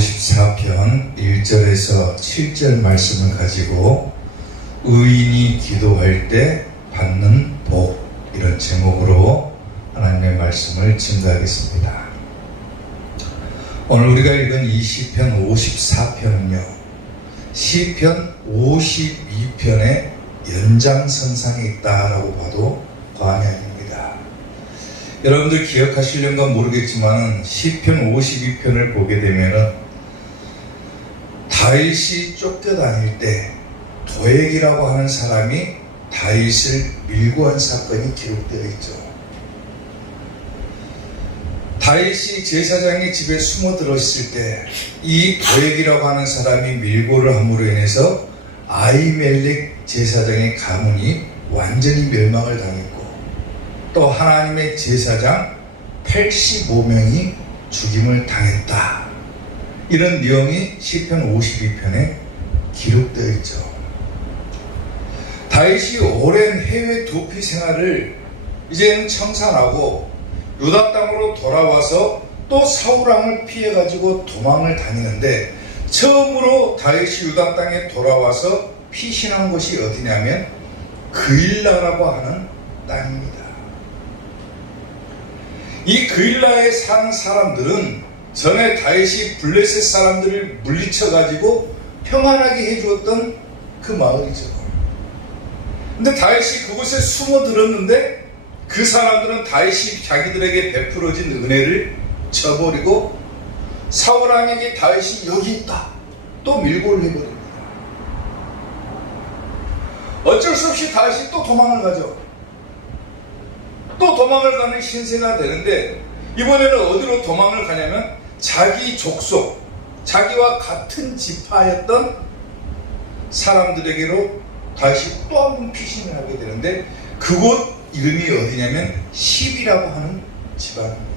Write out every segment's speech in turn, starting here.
54편 1절에서 7절 말씀을 가지고 의인이 기도할 때 받는 복, 이런 제목으로 하나님의 말씀을 증거하겠습니다. 오늘 우리가 읽은 이 시편 54편은요, 시편 52편의 연장선상에 있다라고 봐도 과언이 아닙니다. 여러분들 기억하시려는가 모르겠지만 시편 52편을 보게 되면은 다윗이 쫓겨다닐 때 도액이라고 하는 사람이 다윗을 밀고 한 사건이 기록되어 있죠. 다윗이 제사장의 집에 숨어 들었을 때 이 도액이라고 하는 사람이 밀고를 함으로 인해서 아히멜렉 제사장의 가문이 완전히 멸망을 당했고, 또 하나님의 제사장 85명이 죽임을 당했다. 이런 내용이 시편 52편에 기록되어 있죠. 다윗이 오랜 해외 도피 생활을 이제는 청산하고 유다 땅으로 돌아와서 또 사울왕을 피해가지고 도망을 다니는데, 처음으로 다윗이 유다 땅에 돌아와서 피신한 곳이 어디냐면 그일라라고 하는 땅입니다. 이 그일라에 사는 사람들은 전에 다윗이 블레셋 사람들을 물리쳐가지고 평안하게 해주었던 그 마을이죠. 근데 다윗이 그곳에 숨어들었는데 그 사람들은 다윗이 자기들에게 베풀어진 은혜를 저버리고 사울왕에게 다윗이 여기 있다 또 밀고를 해버립니다. 어쩔 수 없이 다윗이 또 도망을 가죠. 또 도망을 가는 신세가 되는데, 이번에는 어디로 도망을 가냐면 자기 족속, 자기와 같은 지파였던 사람들에게로 다시 또 한 번 피신을 하게 되는데, 그곳 이름이 어디냐면 십이라고 하는 집안입니다.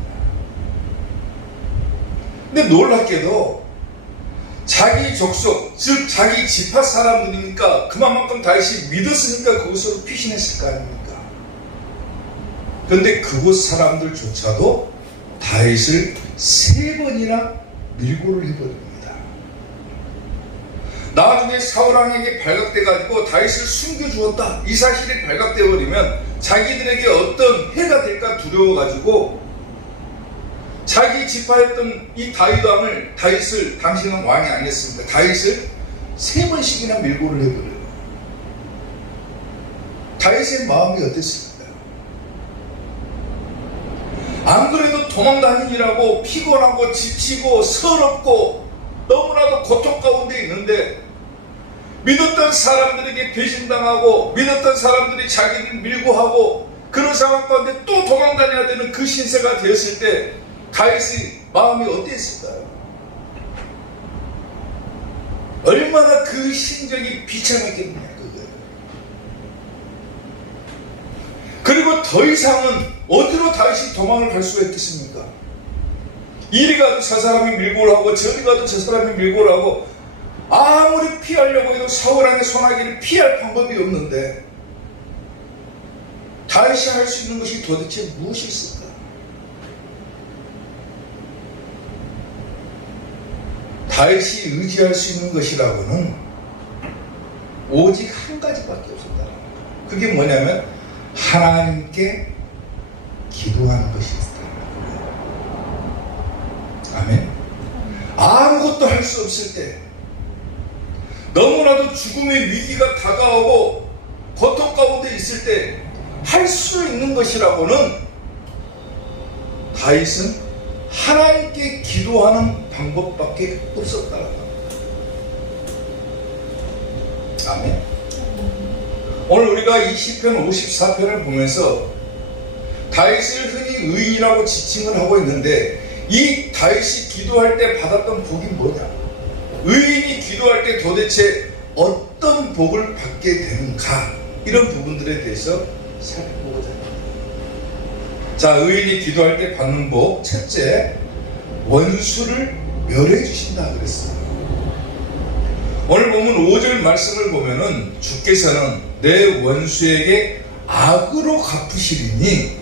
근데 놀랍게도 자기 족속, 즉 자기 지파 사람들이니까 그만큼 다윗이 믿었으니까 그곳으로 피신했을 거 아닙니까? 그런데 그곳 사람들조차도 다윗을 3번이나 밀고를 해버립니다. 나중에 사울왕에게 발각돼가지고 다윗을 숨겨주었다, 이 사실이 발각되어버리면 자기들에게 어떤 해가 될까 두려워가지고 자기 지파였던 이 다윗왕을, 다윗을, 당신은 왕이 아니었습니다, 다윗을 3번씩이나 밀고를 해버려요. 다윗의 마음이 어땠을까? 안 그래도 도망 다니느라고 피곤하고 지치고 서럽고 너무나도 고통 가운데 있는데, 믿었던 사람들에게 배신당하고 믿었던 사람들이 자기를 밀고 하고 그런 상황 가운데 또 도망 다녀야 되는 그 신세가 되었을 때 다윗의 마음이 어땠을까요? 얼마나 그 심정이 비참했겠느냐 그거예요. 그리고 더 이상은 어디로 다윗이 도망을 갈 수가 있겠습니까? 이리 가도 저 사람이 밀고를 하고 저리 가도 저 사람이 밀고를 하고, 아무리 피하려고 해도 사울왕의 손아귀를 피할 방법이 없는데 다윗이 할 수 있는 것이 도대체 무엇이 있을까? 다윗이 의지할 수 있는 것이라고는 오직 한 가지밖에 없었다는 거예요. 그게 뭐냐면 하나님께 기도하는 것이 있었다는 거예요. 아멘. 아무것도 할 수 없을 때, 너무나도 죽음의 위기가 다가오고 고통 가운데 있을 때 할 수 있는 것이라고는 다윗은 하나님께 기도하는 방법밖에 없었다는 겁니다. 아멘. 오늘 우리가 이 시편 54편을 보면서 다윗을 흔히 의인이라고 지칭을 하고 있는데, 이 다윗이 기도할 때 받았던 복이 뭐냐? 의인이 기도할 때 도대체 어떤 복을 받게 되는가? 이런 부분들에 대해서 살펴보고자 합니다. 자, 의인이 기도할 때 받는 복, 첫째, 원수를 멸해 주신다 그랬어요. 오늘 보면 5절 말씀을 보면은 주께서는 내 원수에게 악으로 갚으시리니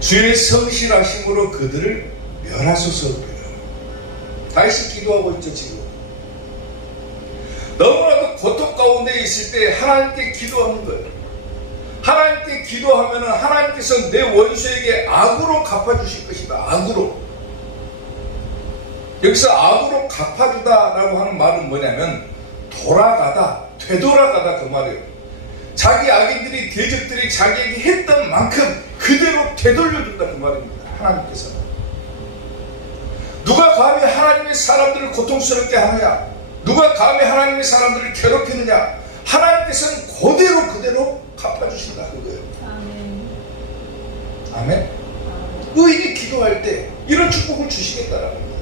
주의 성실하심으로 그들을 멸하소서. 다윗이 기도하고 있죠. 지금 너무나도 고통 가운데 있을 때 하나님께 기도하는 거예요. 하나님께 기도하면 하나님께서 내 원수에게 악으로 갚아주실 것이다. 악으로. 여기서 악으로 갚아주다라고 하는 말은 뭐냐면 돌아가다, 되돌아가다 그 말이에요. 자기 악인들이, 대적들이 자기에게 했던 만큼 그대로 되돌려준다 그 말입니다. 하나님께서는. 누가 감히 하나님의 사람들을 고통스럽게 하느냐? 누가 감히 하나님의 사람들을 괴롭히느냐? 하나님께서는 그대로 갚아주신다 그거예요. 아멘. 아멘. 의인이 기도할 때 이런 축복을 주시겠다라는 거예요.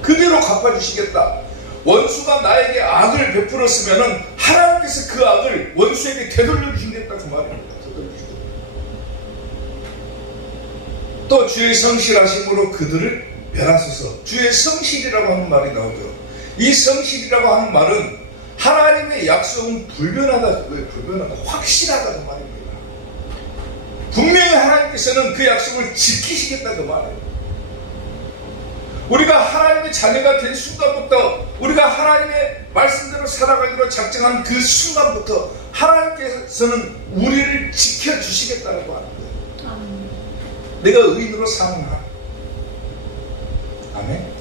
그대로 갚아주시겠다. 원수가 나에게 악을 베풀었으면 하나님께서 그 악을 원수에게 되돌려 주시겠다 그 말입니다. 또 주의 성실하심으로 그들을 멸하소서. 주의 성실이라고 하는 말이 나오죠. 이 성실이라고 하는 말은 하나님의 약속은 불변하다 그거예요. 불변하다, 확실하다 그 말입니다. 분명히 하나님께서는 그 약속을 지키시겠다 그 말이에요. 우리가 하나님의 자녀가 된 순간부터, 우리가 하나님의 말씀대로 살아가기로 작정한 그 순간부터 하나님께서는 우리를 지켜주시겠다고 하는 거예요. 내가 의인으로 사는 한. 아멘.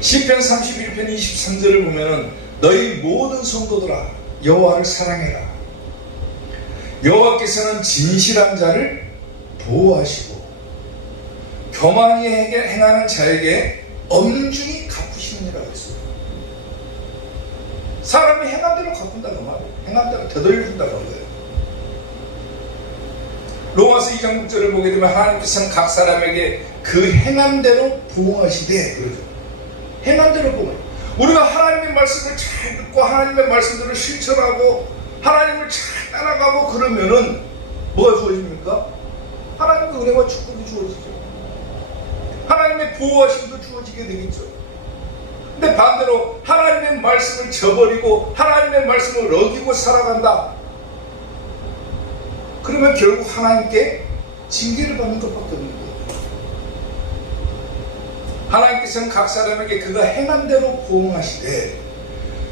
시편 31편 23절을 보면은 너희 모든 성도들아 여호와를 사랑해라. 여호와께서는 진실한 자를 보호하시고 교만히 행하는 자에게 엄중히 갚으시느니라 했어요. 사람이 행한 대로 갚는다는 말이에요. 행한 대로 되돌려준다는 거예요. 로마서 2장 6절을 보게 되면 하나님께서는 각 사람에게 그 행한 대로 보응하시되 그러죠. 행한 대로 보응. 우리가 하나님의 말씀을 잘 듣고 하나님의 말씀들을 실천하고 하나님을 잘 따라가고 그러면은 뭐가 주어집니까? 하나님의 은혜와 축복이 주어지죠. 하나님의 보호하심도 주어지게 되겠죠. 근데 반대로 하나님의 말씀을 저버리고 하나님의 말씀을 어기고 살아간다. 그러면 결국 하나님께 징계를 받는 것밖에 없는 거예요. 하나님께서는 각 사람에게 그가 행한 대로 보응하시되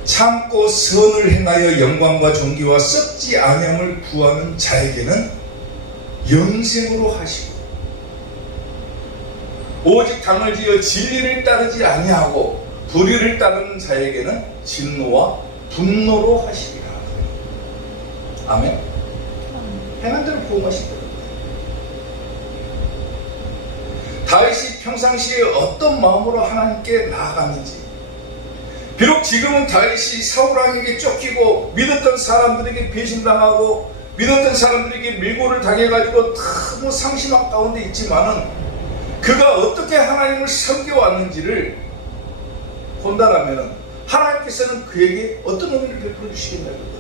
참고 선을 행하여 영광과 존귀와 썩지 아니함을 구하는 자에게는 영생으로 하시고 오직 당을 지어 진리를 따르지 아니하고 불의를 따르는 자에게는 진노와 분노로 하시리라. 아멘. 행한 대로 보응하시더라고요. 다윗이 평상시에 어떤 마음으로 하나님께 나아갔는지, 비록 지금은 다윗이 사울왕에게 쫓기고 믿었던 사람들에게 배신당하고 믿었던 사람들에게 밀고를 당해가지고 너무 상심한 가운데 있지만은 그가 어떻게 하나님을 섬겨왔는지를 본다라면 하나님께서는 그에게 어떤 은혜를 베풀어 주시겠냐는 거예요.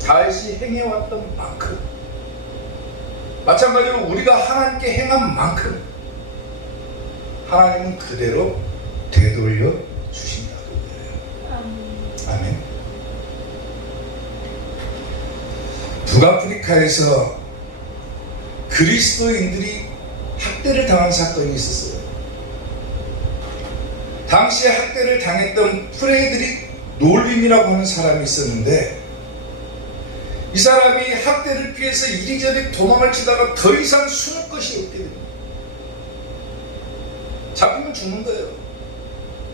다윗이 행해왔던 만큼, 마찬가지로 우리가 하나님께 행한 만큼 하나님은 그대로 되돌려 주신다고 해요. 아멘. 북아프리카에서 그리스도인들이 학대를 당한 사건이 있었어요. 당시에 학대를 당했던 프레드릭 놀림이라고 하는 사람이 있었는데, 이 사람이 학대를 피해서 이리저리 도망을 치다가 더 이상 숨을 것이 없게 됩니다. 잡히면 죽는 거예요.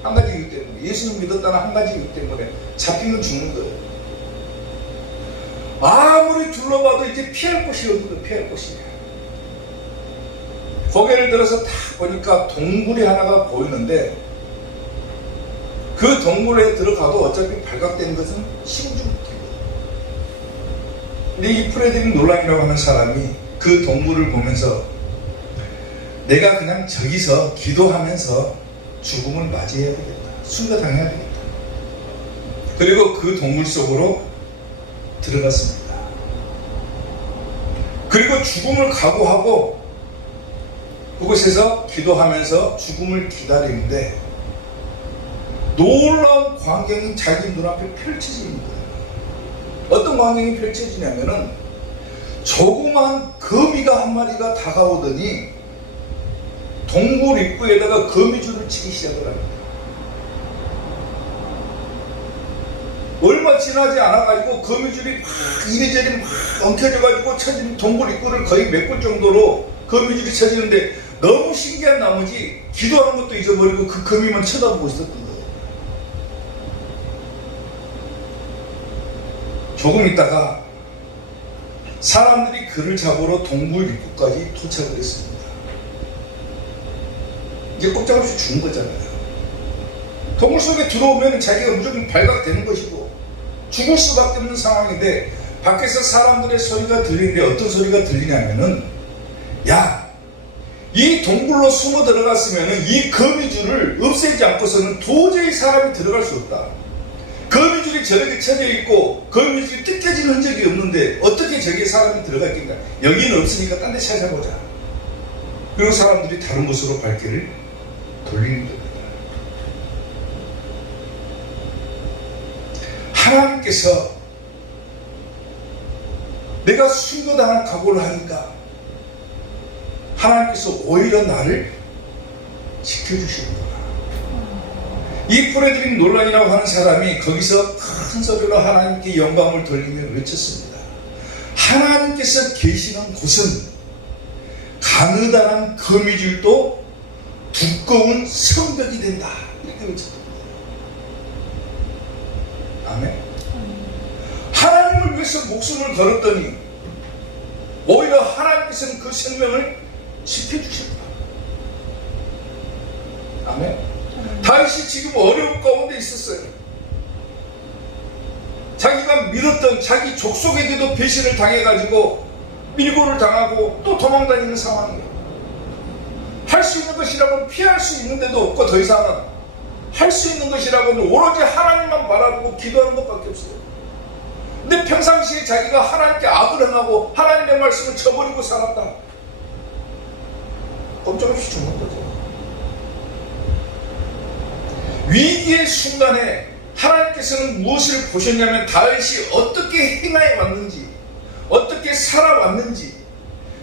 한 가지 이유 때문에. 예수님 믿었다는 한 가지 이유 때문에 잡히면 죽는 거예요. 아무리 둘러봐도 이제 피할 곳이 없는 거예요. 피할 곳이. 고개를 들어서 딱 보니까 동굴이 하나가 보이는데, 그 동굴에 들어가도 어차피 발각된 것은 시금치 못해요. 근데 이 프레드릭 놀란이라고 하는 사람이 그 동굴을 보면서 내가 그냥 저기서 기도하면서 죽음을 맞이해야 되겠다. 순교당해야 되겠다. 그리고 그 동굴 속으로 들어갔습니다. 그리고 죽음을 각오하고 그곳에서 기도하면서 죽음을 기다리는데 놀라운 광경이 자기 눈앞에 펼쳐지는 거예요. 어떤 광경이 펼쳐지냐면은 조그만 거미가 한 마리가 다가오더니 동굴 입구에다가 거미줄을 치기 시작을 합니다. 얼마 지나지 않아가지고 거미줄이 막 이리저리 막 엉켜져가지고 쳐지는 동굴 입구를 거의 메꿀 정도로 거미줄이 쳐지는데 너무 신기한 나머지 기도하는 것도 잊어버리고 그 거미만 쳐다보고 있었던 거예요. 조금 있다가 사람들이 그를 잡으러 동굴 입구까지 도착을 했습니다. 이제 꼼짝없이 죽은 거잖아요. 동굴 속에 들어오면 자기가 무조건 발각되는 것이고 죽을 수밖에 없는 상황인데 밖에서 사람들의 소리가 들리는데 어떤 소리가 들리냐면은 야, 이 동굴로 숨어 들어갔으면 이 거미줄을 없애지 않고서는 도저히 사람이 들어갈 수 없다. 거미줄이 저렇게 쳐져 있고 거미줄이 뜯겨진 흔적이 없는데 어떻게 저기에 사람이 들어갔겠냐. 여기는 없으니까 딴 데 찾아보자. 그리고 사람들이 다른 곳으로 발길을 돌리는 겁니다. 하나님께서 내가 순교당할 각오를 하니까 하나님께서 오히려 나를 지켜주시는구나. 이 프레드릭 놀란이라고 하는 사람이 거기서 큰 소리로 하나님께 영광을 돌리며 외쳤습니다. 하나님께서 계시는 곳은 가느다란 거미줄도 두꺼운 성벽이 된다. 이렇게 외쳤습니다. 아멘. 하나님을 위해서 목숨을 걸었더니 오히려 하나님께서는 그 생명을 지켜주십니다. 아멘. 다윗이 지금 어려움 가운데 있었어요. 자기가 믿었던 자기 족속에게도 배신을 당해가지고 밀고를 당하고 또 도망다니는 상황이에요. 할 수 있는 것이라고는 피할 수 있는데도 없고 더 이상은 할 수 있는 것이라고는 오로지 하나님만 바라보고 기도하는 것밖에 없어요. 근데 평상시에 자기가 하나님께 악을 행하고 하나님의 말씀을 저버리고 살았다. 꼼짝없이 죽는 거죠. 위기의 순간에 하나님께서는 무엇을 보셨냐면 다윗이 어떻게 행하여 왔는지, 어떻게 살아왔는지,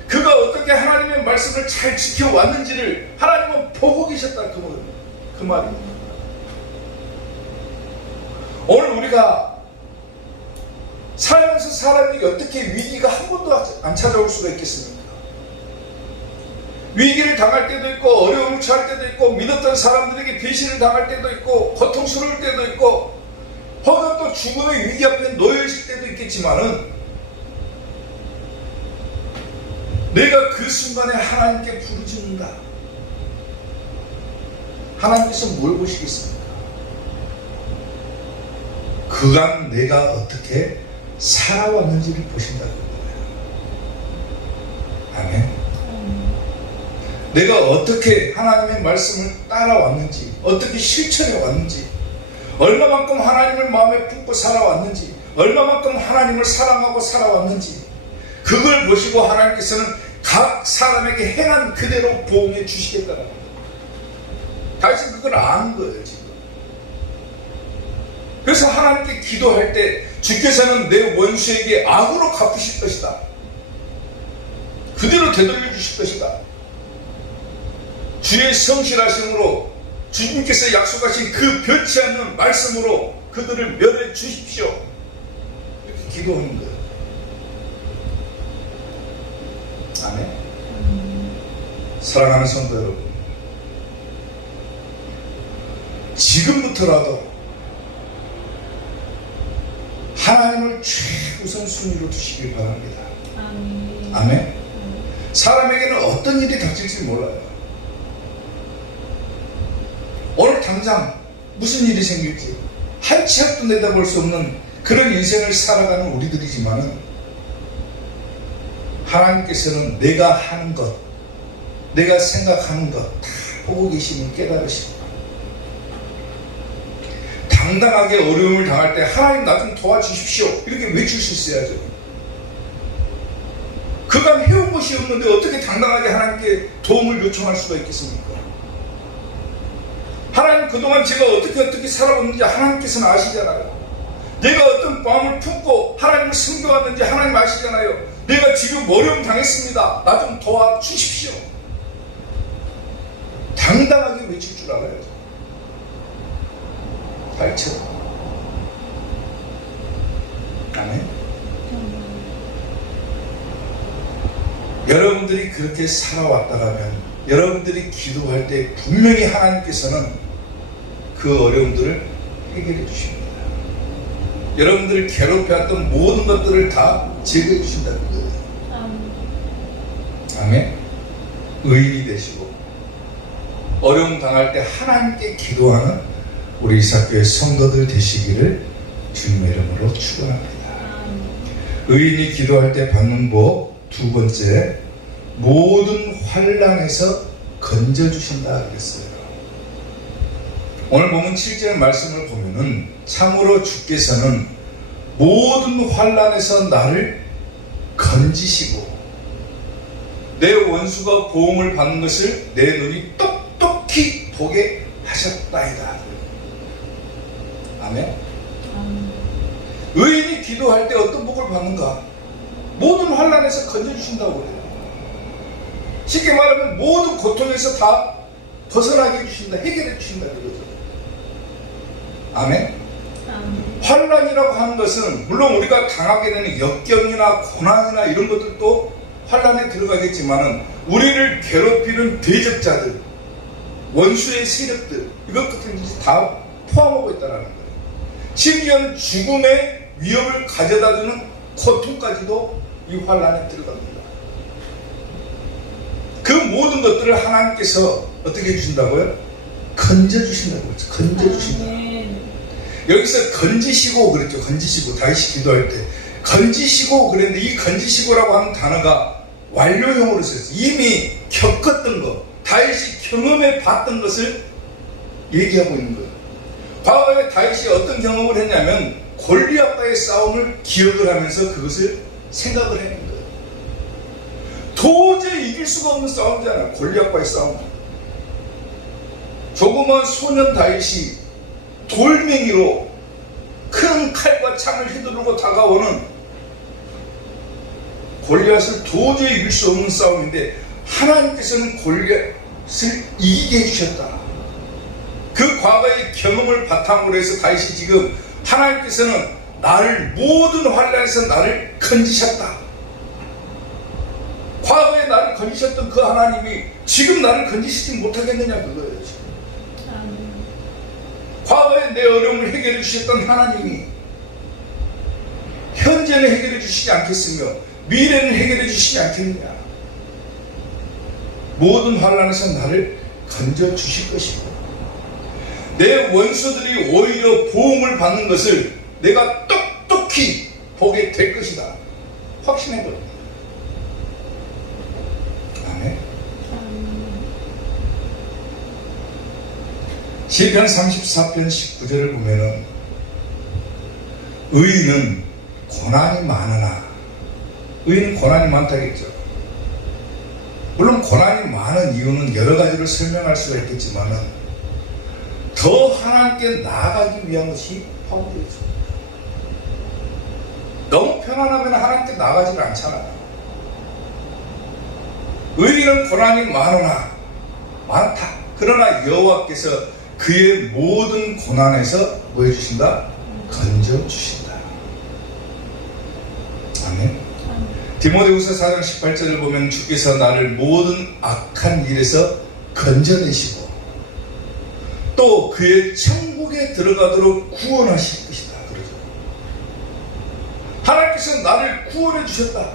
그가 어떻게 하나님의 말씀을 잘 지켜왔는지를 하나님은 보고 계셨다. 그 말입니다. 오늘 우리가 살면서 사람에게 어떻게 위기가 한 번도 안 찾아올 수가 있겠습니까? 위기를 당할 때도 있고 어려움을 처할 때도 있고 믿었던 사람들에게 배신을 당할 때도 있고 고통스러울 때도 있고 혹은 또 죽음의 위기 앞에 놓여 있을 때도 있겠지만은 내가 그 순간에 하나님께 부르짖는다. 하나님께서 뭘 보시겠습니까? 그간 내가 어떻게 살아왔는지를 보신다는 거예요. 아멘. 내가 어떻게 하나님의 말씀을 따라왔는지, 어떻게 실천해 왔는지, 얼마만큼 하나님을 마음에 품고 살아왔는지, 얼마만큼 하나님을 사랑하고 살아왔는지, 그걸 보시고 하나님께서는 각 사람에게 행한 그대로 보응해 주시겠다는 거예요. 다윗은 그걸 아는 거예요, 지금. 그래서 하나님께 기도할 때 주께서는 내 원수에게 악으로 갚으실 것이다. 그대로 되돌려 주실 것이다. 주의 성실하심으로 주님께서 약속하신 그 변치 않는 말씀으로 그들을 멸해 주십시오. 이렇게 기도하는 거예요. 아멘. 사랑하는 성도 여러분, 지금부터라도 하나님을 최우선 순위로 두시길 바랍니다. 아멘. 사람에게는 어떤 일이 닥칠지 몰라요. 오늘 당장 무슨 일이 생길지 한 치 앞도 내다볼 수 없는 그런 인생을 살아가는 우리들이지만은 하나님께서는 내가 하는 것, 내가 생각하는 것 다 보고 계시니 깨달으십니다. 당당하게 어려움을 당할 때 하나님 나 좀 도와주십시오 이렇게 외칠 수 있어야죠. 그간 해온 것이 없는데 어떻게 당당하게 하나님께 도움을 요청할 수가 있겠습니까? 하나님 그동안 제가 어떻게 살아왔는지 하나님께서는 아시잖아요. 내가 어떤 마음을 품고 하나님을 섬겨왔는지 하나님 아시잖아요. 내가 지금 어려움 당했습니다. 나 좀 도와주십시오. 당당하게 외칠 줄 알아야죠. 알죠? 아멘. 여러분들이 그렇게 살아왔다면 여러분들이 기도할 때 분명히 하나님께서는 그 어려움들을 해결해 주십니다. 여러분들을 괴롭혀왔던 모든 것들을 다 제거해 주신다는 거예요. 아멘. 의인이 되시고 어려움 당할 때 하나님께 기도하는 우리 이삭교회 성도들 되시기를 주님의 이름으로 축원합니다. 의인이 기도할 때 받는 복 두 번째, 모든 환난에서 건져주신다 그랬어요. 오늘 보면 7절 말씀을 보면은 참으로 주께서는 모든 환난에서 나를 건지시고 내 원수가 보응을 받는 것을 내 눈이 똑똑히 보게 하셨다이다. 아멘. 의인이 기도할 때 어떤 복을 받는가? 모든 환난에서 건져주신다고 그래요. 쉽게 말하면 모든 고통에서 다 벗어나게 해주신다, 해결해 주신다 그러죠. 아멘. 환난이라고 하는 것은 물론 우리가 당하게 되는 역경이나 고난이나 이런 것들도 환난에 들어가겠지만은 우리를 괴롭히는 대적자들, 원수의 세력들, 이것부터 다 포함하고 있다는 거예요. 심지어는 죽음의 위협을 가져다주는 고통까지도 이 환난에 들어갑니다. 그 모든 것들을 하나님께서 어떻게 해주신다고요? 건져주신다고 그랬죠. 건져주신다. 여기서 건지시고 그랬죠. 건지시고. 다윗이 기도할 때 건지시고 그랬는데 이 건지시고라고 하는 단어가 완료형으로 쓰였어요. 이미 겪었던 것, 다윗이 경험해 봤던 것을 얘기하고 있는 거예요. 과거에 다윗이 어떤 경험을 했냐면 골리앗과의 싸움을 기억을 하면서 그것을 생각을 하는 거예요. 도저히 이길 수가 없는 싸움이잖아요. 골리앗과의 싸움. 조그만 소년 다윗이 돌멩이로 큰 칼과 창을 휘두르고 다가오는 골리앗을 도저히 이길 수 없는 싸움인데 하나님께서는 골리앗을 이기게 해주셨다. 그 과거의 경험을 바탕으로 해서 다윗이 지금 하나님께서는 나를 모든 환난에서 나를 건지셨다. 과거에 나를 건지셨던 그 하나님이 지금 나를 건지시지 못하겠느냐 그거예요. 과거에 내 어려움을 해결해 주셨던 하나님이 현재는 해결해 주시지 않겠으며 미래는 해결해 주시지 않겠느냐. 모든 환난에서 나를 건져 주실 것이고 내 원수들이 오히려 보응을 받는 것을 내가 똑똑히 보게 될 것이다. 확신해 버립니다. 아멘. 시편 34편 19절을 보면은 의인은 고난이 많으나 의인은 고난이 많다겠죠. 물론 고난이 많은 이유는 여러 가지를 설명할 수가 있겠지만은 더 하나님께 나아가기 위한 것이 바울이죠. 너무 편안하면 하나님께 나가지를 않잖아요. 의인은 고난이 많으나 많다. 그러나 여호와께서 그의 모든 고난에서 뭐 해주신다? 건져주신다. 아멘. 디모데후서 4장 18절을 보면 주께서 나를 모든 악한 일에서 건져내시고 또 그의 천국에 들어가도록 구원하실 것이다. 하나님께서 나를 구원해 주셨다.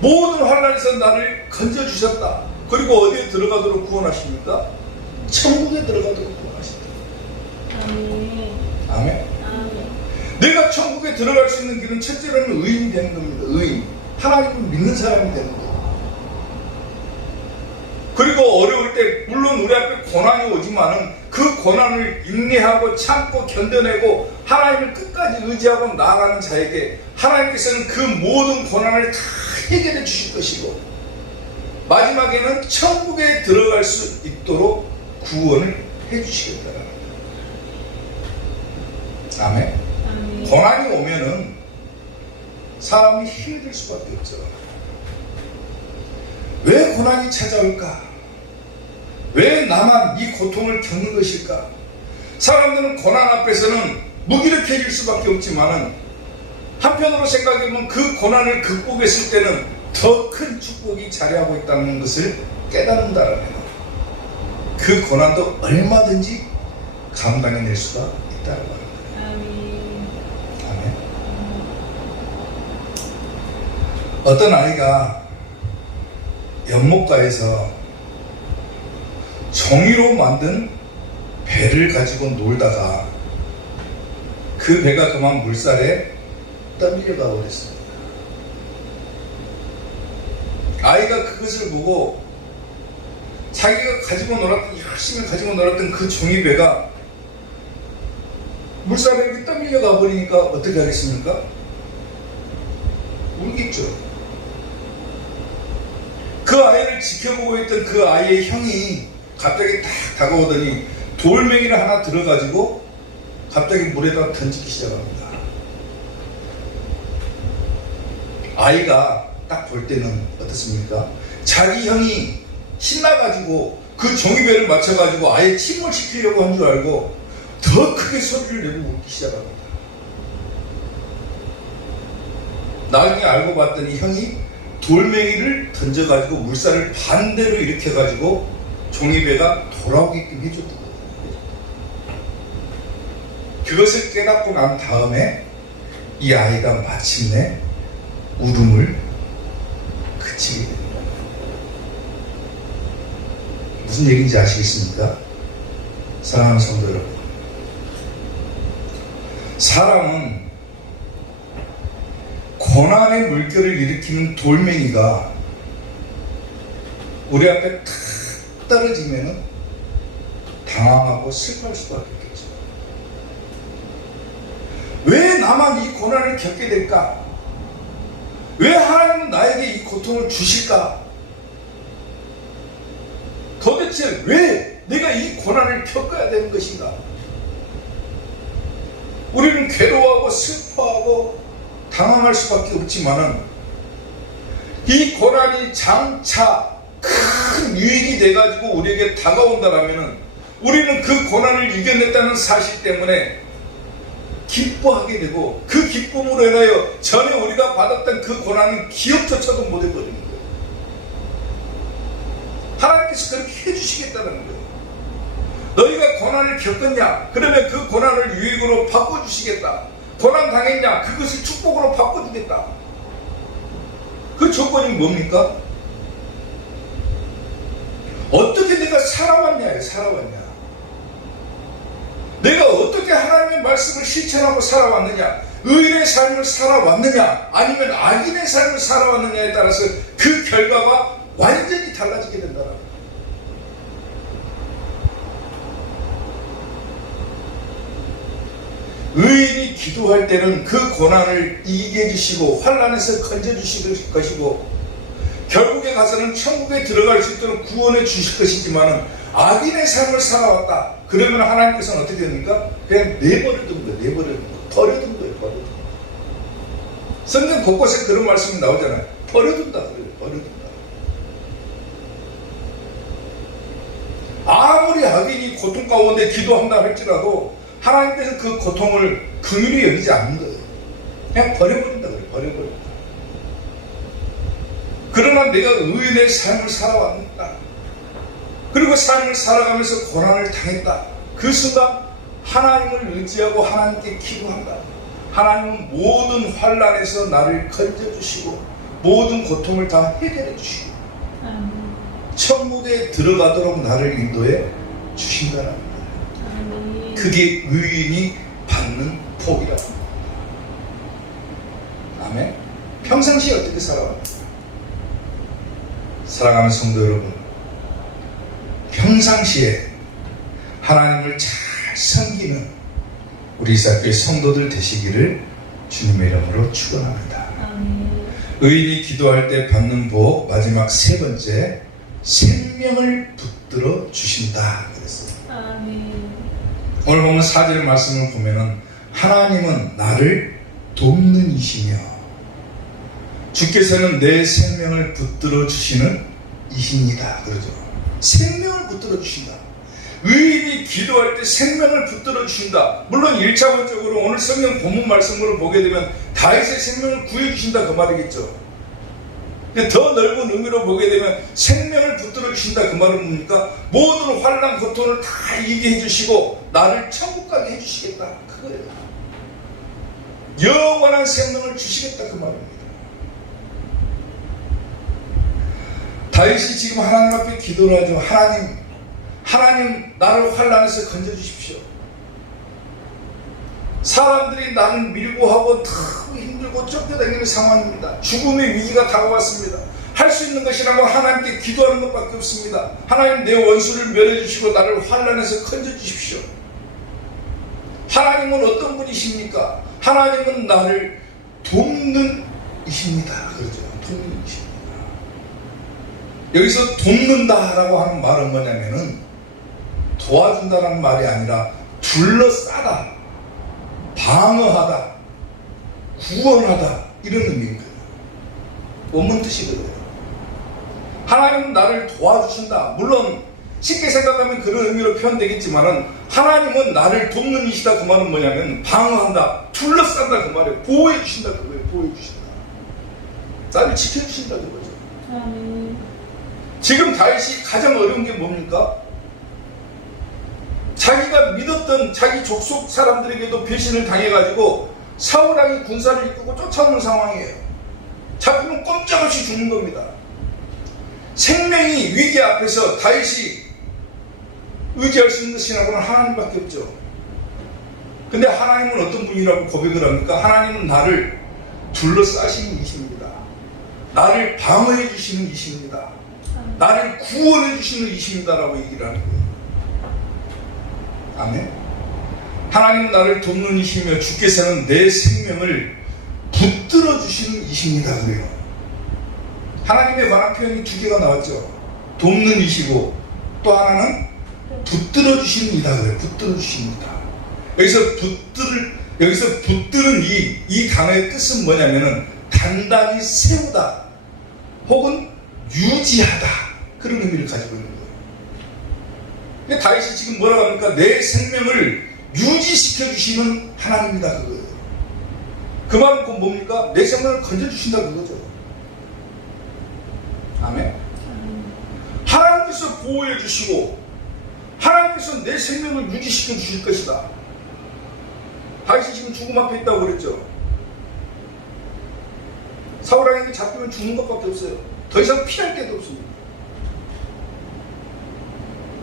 모든 환난에서 나를 건져 주셨다. 그리고 어디에 들어가도록 구원하십니까? 천국에 들어가도록 구원하신다. 아멘. 아멘. 내가 천국에 들어갈 수 있는 길은 첫째로는 의인이 되는 겁니다. 의인. 하나님을 믿는 사람이 되는 거예요. 그리고 어려울 때 물론 우리 앞에 고난이 오지만은 그 고난을 인내하고 참고 견뎌내고 하나님을 끝까지 의지하고 나아가는 자에게 하나님께서는 그 모든 고난을 다 해결해 주실 것이고 마지막에는 천국에 들어갈 수 있도록 구원을 해 주시겠다라는 거예요. 아멘. 고난이 오면은 사람이 힘이 들 수밖에 없죠. 왜 고난이 찾아올까? 왜 나만 이 고통을 겪는 것일까? 사람들은 고난 앞에서는 무기력해질 수밖에 없지만은 한편으로 생각해보면 그 고난을 극복했을 때는 더 큰 축복이 자리하고 있다는 것을 깨닫는다라면 그 고난도 얼마든지 감당해낼 수가 있다는 말입니다. 아멘. 어떤 아이가 연못가에서 종이로 만든 배를 가지고 놀다가 그 배가 그만 물살에 떠밀려가 버렸습니다. 아이가 그것을 보고 자기가 가지고 놀았던, 열심히 가지고 놀았던 그 종이배가 물살에 떠밀려가 버리니까 어떻게 하겠습니까? 울겠죠. 그 아이를 지켜보고 있던 그 아이의 형이 갑자기 딱 다가오더니 돌멩이를 하나 들어가지고 갑자기 물에다 던지기 시작합니다. 아이가 딱 볼 때는 어떻습니까? 자기 형이 신나가지고 그 종이배를 맞춰가지고 아예 침몰시키려고 한 줄 알고 더 크게 소리를 내고 울기 시작합니다. 나중에 알고 봤더니 형이 돌멩이를 던져가지고 물살을 반대로 일으켜가지고 종이배가 돌아오게끔 해줬던 거예요. 그것을 깨닫고 난 다음에 이 아이가 마침내 울음을 그치게 됩니다. 무슨 얘기인지 아시겠습니까? 사랑하는 성도 여러분, 사람은 고난의 물결을 일으키는 돌멩이가 우리 앞에 탁 떨어지면 당황하고 슬퍼할 수밖에 없겠죠. 왜 나만 이 고난을 겪게 될까? 왜 하나님은 나에게 이 고통을 주실까? 도대체 왜 내가 이 고난을 겪어야 되는 것인가? 우리는 괴로워하고 슬퍼하고 당황할 수밖에 없지만은 이 고난이 장차 큰 유익이 돼가지고 우리에게 다가온다라면은 우리는 그 고난을 이겨냈다는 사실 때문에 기뻐하게 되고 그 기쁨으로 인하여 전에 우리가 받았던 그 고난은 기억조차도 못 해버리는 거예요. 하나님께서 그렇게 해주시겠다는 거예요. 너희가 고난을 겪었냐? 그러면 그 고난을 유익으로 바꿔주시겠다. 고난 당했냐? 그것을 축복으로 바꿔주겠다. 그 조건이 뭡니까? 어떻게 내가 살아왔냐? 살아왔냐? 내가 어떻게 하나님의 말씀을 실천하고 살아왔느냐? 의인의 삶을 살아왔느냐? 아니면 악인의 삶을 살아왔느냐에 따라서 그 결과가 완전히 달라지게 된다. 의인이 기도할 때는 그 고난을 이기게 해주시고 환난에서 건져주실 것이고 결국에 가서는 천국에 들어갈 수 있도록 구원해 주실 것이지만 악인의 삶을 살아왔다. 그러면 하나님께서는 어떻게 됩니까? 그냥 내버려둔 거예요. 내버려둔 거예요. 버려둔 거예요. 버려둔 거예요. 성경 곳곳에 그런 말씀이 나오잖아요. 버려둔다 그래요. 버려둔다. 아무리 악인이 고통 가운데 기도한다 할지라도 하나님께서 그 고통을 긍휼히 여기지 않는 거예요. 그냥 버려버린다 그래요. 버려버린다. 그러나 내가 의인의 삶을 살아왔다. 그리고 삶을 살아가면서 고난을 당했다. 그 순간 하나님을 의지하고 하나님께 기도한다. 하나님은 모든 환난에서 나를 건져주시고 모든 고통을 다 해결해 주시고 천국에 들어가도록 나를 인도해 주신다는 거예요. 그게 의인이 받는 복이라는 거예요. 아멘. 평상시에 어떻게 살아왔는가? 사랑하는 성도 여러분, 평상시에 하나님을 잘 섬기는 우리 이사교회 성도들 되시기를 주님의 이름으로 축원합니다. 의인이 기도할 때 받는 복, 마지막 세 번째, 생명을 붙들어 주신다 그랬어요. 오늘 보면 4절 말씀을 보면은 하나님은 나를 돕는 이시며 주께서는 내 생명을 붙들어 주시는 이십니다. 그러죠. 생명을 붙들어 주신다. 의인이 기도할 때 생명을 붙들어 주신다. 물론 1차원적으로 오늘 성경 본문 말씀으로 보게 되면 다윗의 생명을 구해 주신다 그 말이겠죠. 근데 더 넓은 의미로 보게 되면 생명을 붙들어 주신다 그 말은 뭡니까? 모든 환난 고통을 다 이기게 해주시고 나를 천국 가게 해주시겠다 그거예요. 영원한 생명을 주시겠다 그 말입니다. 다윗이 지금 하나님 앞에 기도를 하죠. 하나님 나를 환난에서 건져주십시오. 사람들이 나를 밀고 하고 너무 힘들고 쫓겨다니는 상황입니다. 죽음의 위기가 다가왔습니다. 할 수 있는 것이라고 하나님께 기도하는 것밖에 없습니다. 하나님 내 원수를 멸해주시고 나를 환난에서 건져주십시오. 하나님은 어떤 분이십니까? 하나님은 나를 돕는 이십니다. 그러죠. 돕는 이십니다. 여기서 돕는다라고 하는 말은 뭐냐면은 도와준다라는 말이 아니라 둘러싸다, 방어하다, 구원하다 이런 의미인 거예요. 원문 뜻이 그래요. 하나님은 나를 도와주신다. 물론 쉽게 생각하면 그런 의미로 표현되겠지만은 하나님은 나를 돕는 이시다 그 말은 뭐냐면 방어한다, 둘러싼다 그 말이에요. 보호해 주신다 그거예요. 보호해 주신다. 나를 지켜주신다 그거죠. 지금 다윗이 가장 어려운 게 뭡니까? 자기가 믿었던 자기 족속 사람들에게도 배신을 당해가지고 사울왕이 군사를 이끌고 쫓아오는 상황이에요. 잡히면 꼼짝없이 죽는 겁니다. 생명이 위기 앞에서 다윗이 의지할 수 있는 것이라고는 하나님밖에 없죠. 근데 하나님은 어떤 분이라고 고백을 합니까? 하나님은 나를 둘러싸시는 이십니다. 나를 방어해 주시는 이십니다. 나를 구원해 주시는 이십니다라고 얘기를 하는 거예요. 아멘. 하나님은 나를 돕는 이시며 주께서는 내 생명을 붙들어 주시는 이십니다. 그래요. 하나님에 관한 표현이 두 개가 나왔죠. 돕는 이시고 또 하나는 붙들어 주십니다. 그래요. 붙들어 주십니다. 여기서 붙드는 이 단어의 뜻은 뭐냐면은 단단히 세우다 혹은 유지하다 그런 의미를 가지고 있는 거예요. 근데 다윗이 지금 뭐라고 합니까? 내 생명을 유지시켜 주시는 하나님이다 그거예요. 그 말은 그 뭡니까? 내 생명을 건져주신다 그거죠. 아멘. 하나님께서 보호해 주시고 하나님께서 내 생명을 유지시켜 주실 것이다. 다윗이 지금 죽음 앞에 있다고 그랬죠. 사울왕에게 잡히면 죽는 것밖에 없어요. 더 이상 피할 데도 없습니다.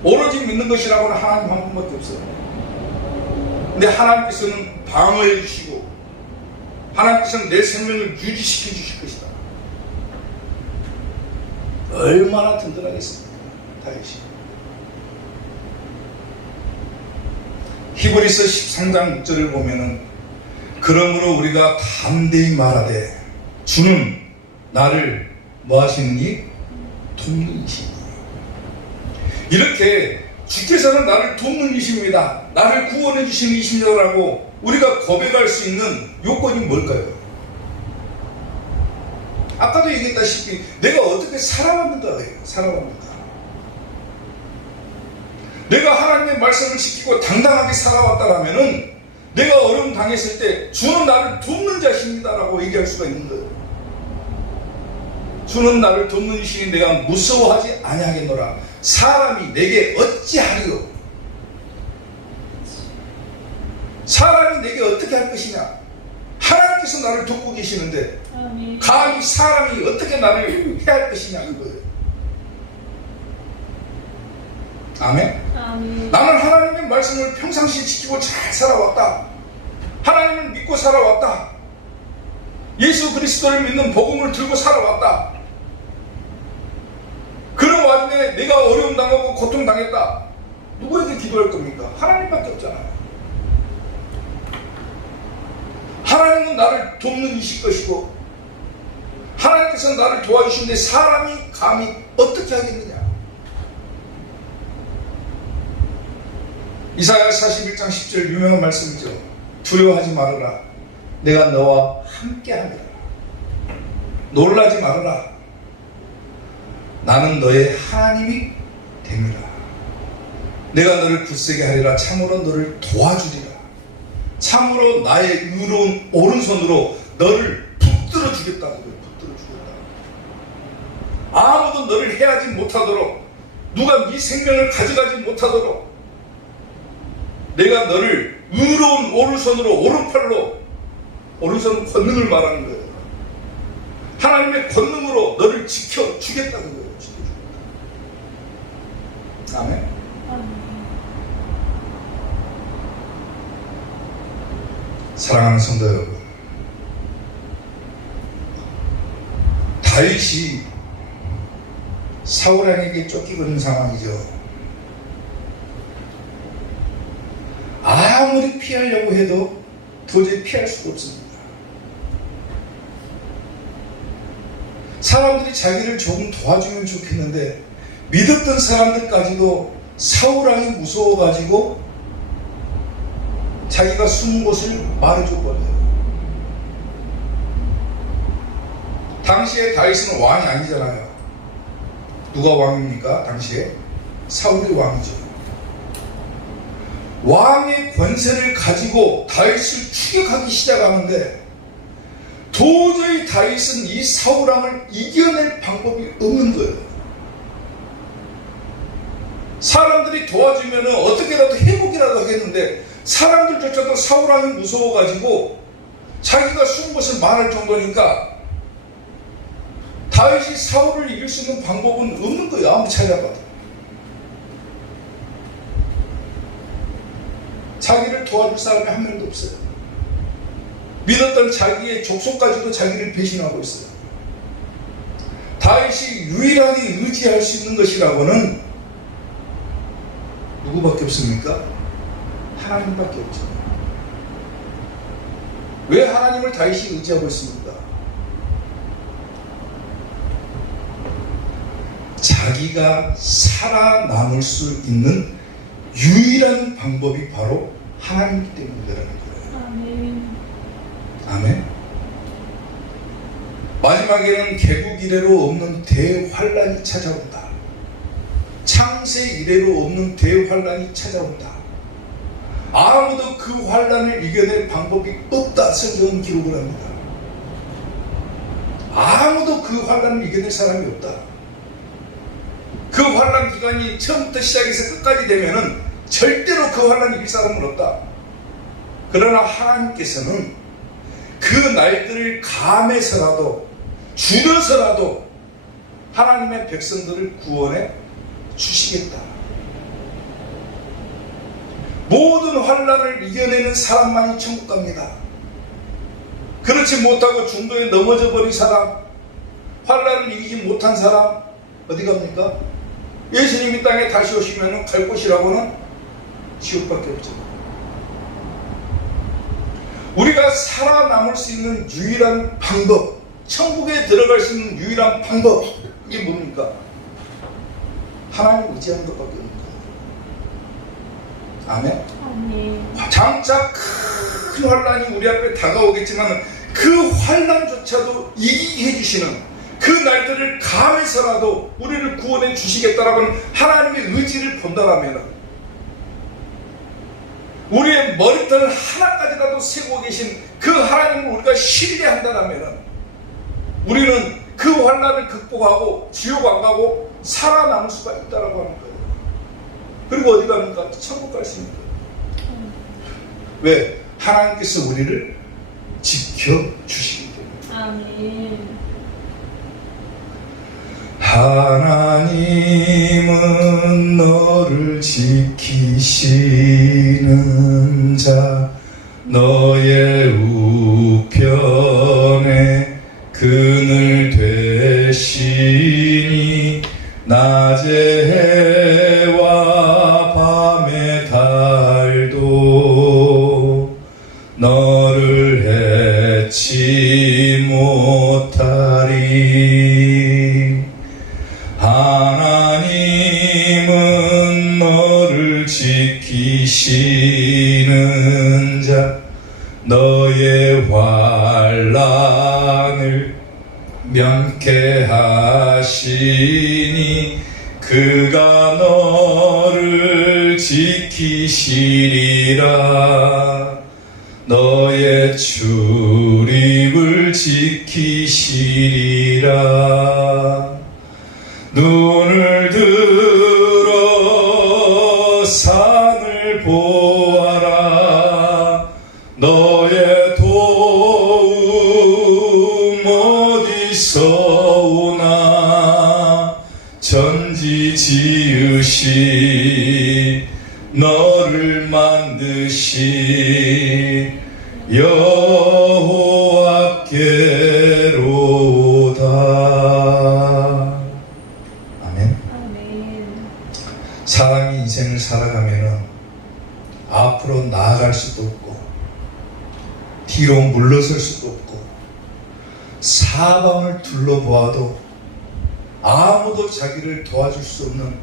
오로지 믿는 것이라고는 하나님 한 분밖에 없어요. 근데 하나님께서는 방어해 주시고 하나님께서는 내 생명을 유지시켜 주실 것이다. 얼마나 든든하겠습니까? 다윗이. 히브리서 13장 6절을 보면은 그러므로 우리가 담대히 말하되 주는 나를 뭐 하시느니? 돕는 이시니. 이렇게 주께서는 나를 돕는 이십니다. 나를 구원해 주시는 이십니다라고 우리가 고백할 수 있는 요건이 뭘까요? 아까도 얘기했다시피 내가 어떻게 살아왔는가예요. 살아왔는가. 내가 하나님의 말씀을 지키고 당당하게 살아왔다라면은 내가 어려움 당했을 때 주는 나를 돕는 자십니다라고 얘기할 수가 있는 거예요. 주는 나를 돕는 이시니 내가 무서워하지 아니하겠노라. 사람이 내게 어찌하리요? 사람이 내게 어떻게 할 것이냐? 하나님께서 나를 돕고 계시는데 감히 사람이 어떻게 나를 해야 할 것이냐 그거예요. 아멘? 나는 하나님의 말씀을 평상시에 지키고 잘 살아왔다. 하나님을 믿고 살아왔다. 예수 그리스도를 믿는 복음을 들고 살아왔다. 그런 와중에 내가 어려움 당하고 고통 당했다. 누구에게 기도할 겁니까? 하나님밖에 없잖아요. 하나님은 나를 돕는 이실 것이고 하나님께서 나를 도와주시는데 사람이 감히 어떻게 하겠느냐. 이사야 41장 10절 유명한 말씀이죠. 두려워하지 말아라. 내가 너와 함께하리라. 놀라지 말아라. 나는 너의 하나님이 됨이라. 내가 너를 굳세게 하리라. 참으로 너를 도와주리라. 참으로 나의 의로운 오른손으로 너를 붙들어 주겠다고. 붙들어 주겠다. 아무도 너를 해하지 못하도록, 누가 네 생명을 가져가지 못하도록 내가 너를 의로운 오른손으로, 오른팔로, 오른손은 권능을 말하는 거예요. 하나님의 권능으로 너를 지켜주겠다는 거예요. 지켜주겠다. 아멘. 사랑하는 성도 여러분, 다윗이 사울왕에게 쫓기고 있는 상황이죠. 아무리 피하려고 해도 도저히 피할 수가 없습니다. 사람들이 자기를 조금 도와주면 좋겠는데 믿었던 사람들까지도 사울왕이 무서워가지고 자기가 숨은 곳을 말해줘버려요. 당시에 다윗은 왕이 아니잖아요. 누가 왕입니까? 당시에 사울이 왕이죠. 왕의 권세를 가지고 다윗을 추격하기 시작하는데 도저히 다윗은 이 사울왕을 이겨낼 방법이 없는 거예요. 사람들이 도와주면 어떻게라도 회복이라도 하겠는데 사람들조차도 사울왕이 무서워가지고 자기가 숨은 것을 말할 정도니까 다윗이 사울을 이길 수 있는 방법은 없는 거예요. 아무리 찾아봐도. 자기를 도와줄 사람이 한 명도 없어요. 믿었던 자기의 족속까지도 자기를 배신하고 있어요. 다윗이 유일하게 의지할 수 있는 것이라고는 누구밖에 없습니까? 하나님밖에 없죠. 왜 하나님을 다윗이 의지하고 있습니까? 자기가 살아남을 수 있는 유일한 방법이 바로 하나님이기 때문이라는 거예요. 아멘. 아멘. 마지막에는 개국 이래로 없는 대환란이 찾아온다. 창세 이래로 없는 대환란이 찾아온다. 아무도 그 환란을 이겨낼 방법이 없다. 성경은 기록을 합니다. 아무도 그 환란을 이겨낼 사람이 없다. 그 환란 기간이 처음부터 시작해서 끝까지 되면은 절대로 그 환란 이길 사람은 없다. 그러나 하나님께서는 그 날들을 감해서라도 줄여서라도 하나님의 백성들을 구원해 주시겠다. 모든 환란을 이겨내는 사람만이 천국 갑니다. 그렇지 못하고 중도에 넘어져 버린 사람, 환란을 이기지 못한 사람 어디 갑니까? 예수님이 땅에 다시 오시면 갈 곳이라고는 지옥밖에 없죠. 우리가 살아남을 수 있는 유일한 방법, 천국에 들어갈 수 있는 유일한 방법, 이게 뭡니까? 하나님 의지하는 것밖에 없는 거예요. 아멘? 아멘. 장차 큰 환란이 우리 앞에 다가오겠지만 그 환란조차도 이기게 해주시는 그 날들을 감해서라도 우리를 구원해 주시겠다라는 하나님의 의지를 본다라면 우리의 머리털 하나까지라도 세고 계신 그 하나님을 우리가 신뢰한다라면 우리는 그 환난을 극복하고 지옥 안 가고 살아남을 수가 있다라고 하는 거예요. 그리고 어디 갑니까? 천국 갈 수 있는 거예요. 왜? 하나님께서 우리를 지켜주시기 때문에. 아멘. 하나님은 너를 지키시는 자, 너의 우편에 그늘 되시니 낮의 해와 밤의 달도 너를 해치 못하리. 하나님은 너를 지키시는 자, 너의 환난을 명쾌하시니 그가 너를 지키시리라. 너의 출입을 지키시리라. 눈을 들어 산을 보아라. 너의 도움 어디서 오나. 전지 지으시 너를 만드시 여호와께로다. 아멘. 사람이 인생을 살아가면은 앞으로 나아갈 수도 없고 뒤로 물러설 수도 없고 사방을 둘러보아도 아무도 자기를 도와줄 수 없는,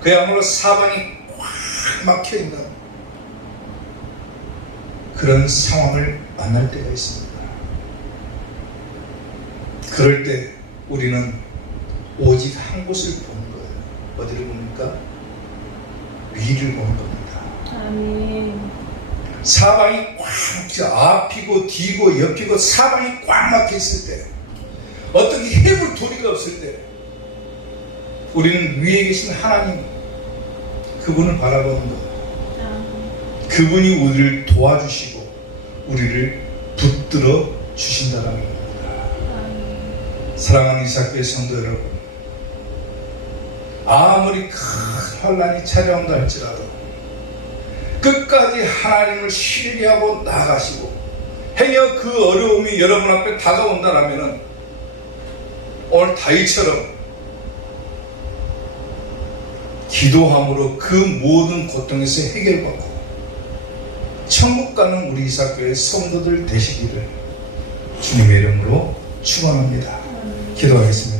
그야말로 사방이 꽉 막혀있는 그런 상황을 만날 때가 있습니다. 그럴 때 우리는 오직 한 곳을 보는 거예요. 어디를 봅니까? 위를 보는 겁니다. 아멘. 사방이 꽉 막혀, 앞이고 뒤고 옆이고 사방이 꽉 막혀 있을 때, 어떻게 해볼 도리가 없을 때 우리는 위에 계신 하나님, 그분을 바라보는 거예요. 그분이 우리를 도와주시고 우리를 붙들어 주신다는 겁니다. 사랑하는 이삭교회 성도 여러분, 아무리 큰 환난이 찾아온다 할지라도 끝까지 하나님을 신뢰하고 나아가시고, 행여 그 어려움이 여러분 앞에 다가온다라면 오늘 다윗처럼 기도함으로 그 모든 고통에서 해결받고 천국 가는 우리 이삭교회 성도들 되시기를 주님의 이름으로 축원합니다. 기도하겠습니다.